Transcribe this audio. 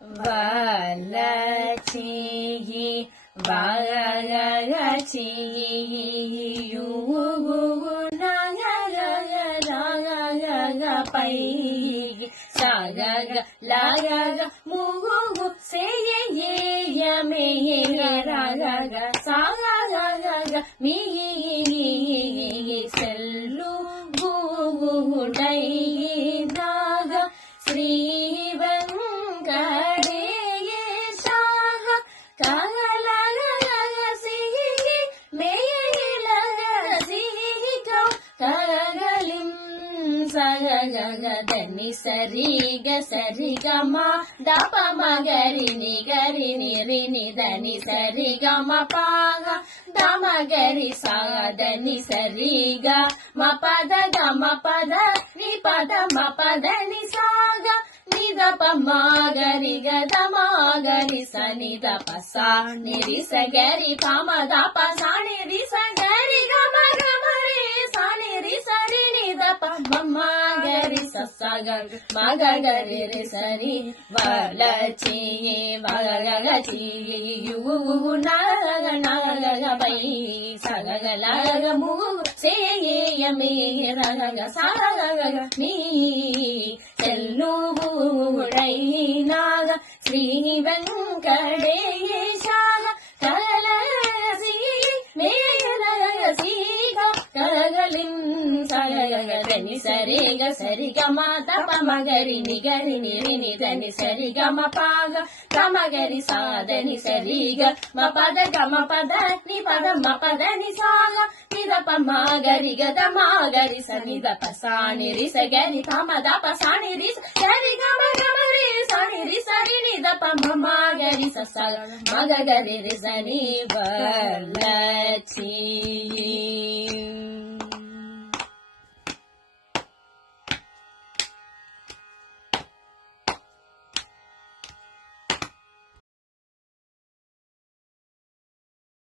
వలచి వగచి పై సగగ లగగ ముగు సేయమే రగగ సగగ మీ సెల్లు గుడై నాగ శ్రీ వెంకటేశ కగలగ సిగి మేలగ సిగ కగలిం సగగ దని సరిగ సరిగ మా దప మగరి నిగరి నిరి దని సరిగ మ పాగ దమగరి సాదని సరిగ మ పద గమ పద ని పద మ పద ని సాగ నిదప మాగరి గద మాగరి స నిదప సా నిరి సగరి పమ దప సా నిరి సగరి గమ గమ రి సా నిరి సరి నిదప మగరి సగ మగ గరి రి సరి వలచి వగచి నగ నగ పై సగగ లగ ము సేయమే రగ సగగ మీ చెల్లు నాగ శ్రీ వెంకటేశ కలసి మేలగసి కలగలిం సగగ దని సరిగ సరిగ మ దప మగరి నిగరి నిరి దని సరిగ మ పాగ గమగరి సాదని సరిగ మ పద గమ పద ని పద మ పద ని సాగ నిదప మాగరి గద మాగరి స నిదప సా నిరి సగరి పమ దప సా నిరి సరి గమ గమ రి సా నిరి సరి నిదప మగరి స మగ గరి రి సని వలచి